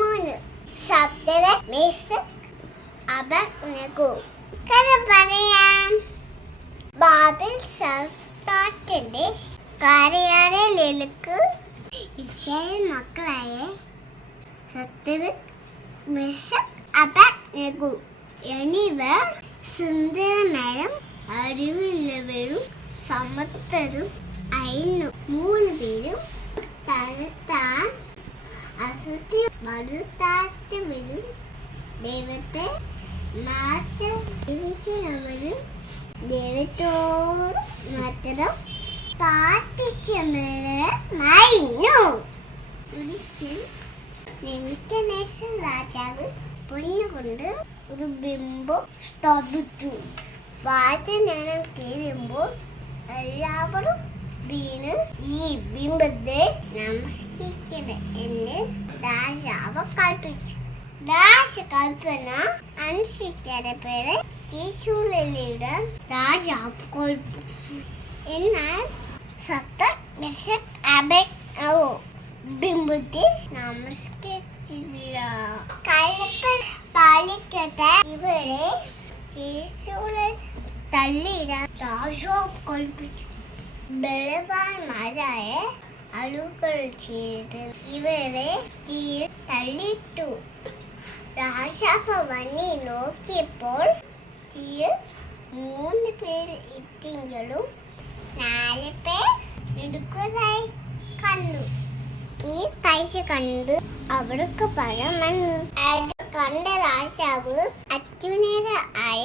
മൂന്ന് സത്തര മിസ് അബനഗു കഥ പറയാം. ബാബിൽ ശാസ്ത്രത്തിന്റെ കാര്യായ ലലിക്ക് ഇസ്രായേൽ മക്കളായ സത്തര മിസ് അബനഗു എന്നിവർ സുന്ദരമരം അറിവുള്ളവരും സമർത്ഥരും ആയിരുന്നു. മൂന്ന് പേരും തകർത്താൻ അസത്യ മറുതാറ്റവരും ദൈവത്തെ ജീവിക്കുന്നവരും ദൈവത്തോട് മാത്രം പ്രാർത്ഥിച്ചവരുമായിരുന്നു. നെബൂഖദ്നേസർ രാജാവ് പൊന്നുകൊണ്ട് ഒരു ബിംബം സ്ഥാപിച്ചു. വാദ്യനേരം തീരുമ്പോൾ എല്ലാവരും വീണ് ഈ ബിംബത്തെ നമസ്കരിക്കണം എന്ന് രാജാവ് കൽപ്പിച്ചു. രാജകൽപ്പന അനുസരിച്ചപ്പോൾ യേശുവിന്റെ രാജാവ് കൽപ്പിച്ചു. എന്നാൽ സത്തർ മെസക് അബേദ്നെഗോ ബിംബത്തെ നമസ്കരിച്ചില്ല. കൽപ്പന പാലിക്കാത്ത ഇവരെ യേശുവിനെ തള്ളിയിടാൻ രാജാവ് കൽപ്പിച്ചു. ബലവാന്മാരായ ആളുകൾ ചെയ്ത് ഇവരെ തീയിൽ തള്ളിയിട്ടു. രാജാവ് വന്നി നോക്കിയപ്പോൾ തീയിൽ 3 പേർ എത്തിയെങ്കിലും 4 പേർ ഇടുക്കുന്നതായി കണ്ടു. ഈ കാഴ്ച കണ്ട് അവർക്ക് ഭയം വന്നു. അത് കണ്ട രാജാവ് അത്യുന്നതനായ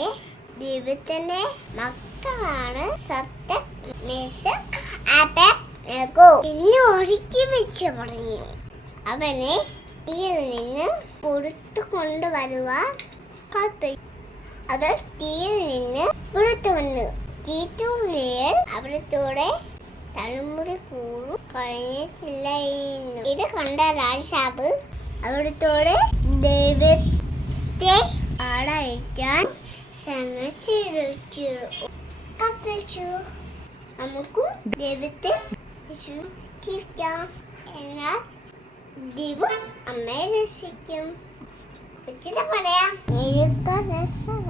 ദൈവത്തിന്റെ മക്കളാണ് സത്തർ മെസക് അബേദ്നെഗോ എന്ന് ഒരുക്കി വെച്ച് പറഞ്ഞു. അവനെ തീയിൽ നിന്ന് പുറത്തു കൊണ്ടുവരുവാൻ കൽപ്പിച്ചു. അവർ തീയിൽ നിന്ന് പുറത്തു വന്നു. തീറ്റുള്ളിൽ അവിടത്തോടെ തലമുടി പോലും കഴിഞ്ഞിട്ടില്ലായിരുന്നു. ഇത് കണ്ട രാജാവ് അവിടത്തോടെ ദൈവത്തെ ആടായിക്കാൻ ശ്രമിച്ചു. നമുക്കും ദൈവത്തെ ജീവിക്കാം. എന്നാൽ ദൈവം അമ്മയെ രക്ഷിക്കും. പറയാം.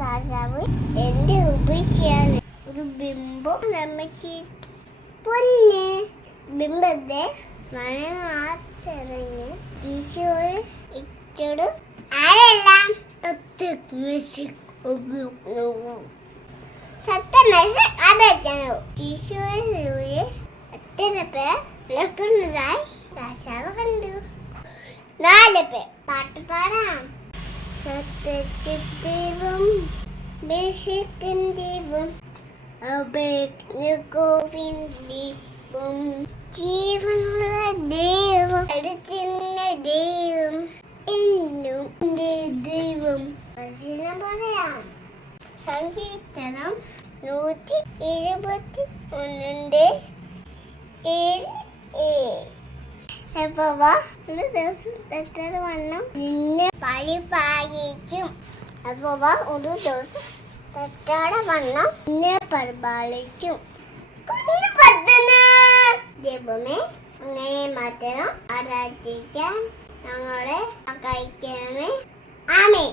രാജാവ് എന്റെ ഉപയോഗിച്ചാണ് ഒരു ബിംബം നിർമ്മിച്ചു. പൊന്ന് ബിംബത്തെ മനത്തിറങ്ങി ഈശോയെ ഇട്ടോട് ആരെല്ലാം സത്തർ മെസക് അബേദ്നെഗോ ഈശോയെ എത്ര പേർ നടക്കുന്നതായി രാജാവ് കണ്ടു. 4 പേർ. പാട്ട് പാടാം. സത്യത്തിൻ ദൈവം മെസക്കിൻ ദൈവം അബേദ്നെഗോവിൻ ദൈവം ജീവനുള്ള ദൈവം അടുത്തുന്ന ദൈവം എന്നും ദൈവം. വചനം പറയാം. സങ്കീർത്തനം 121:7. ഒരു ദിവസം എത്ര വണ്ണം നിന്നെ പരിപാലിക്കും. ഒരു ദിവസം തെറ്റാടെ വണ്ണം നിന്നെ പരിപാലിക്കും. ദൈവമേ അങ്ങനെ മാത്രം ആരാധിക്കാൻ ഞങ്ങളെ സഹായിക്കണമേ. ആമേൻ.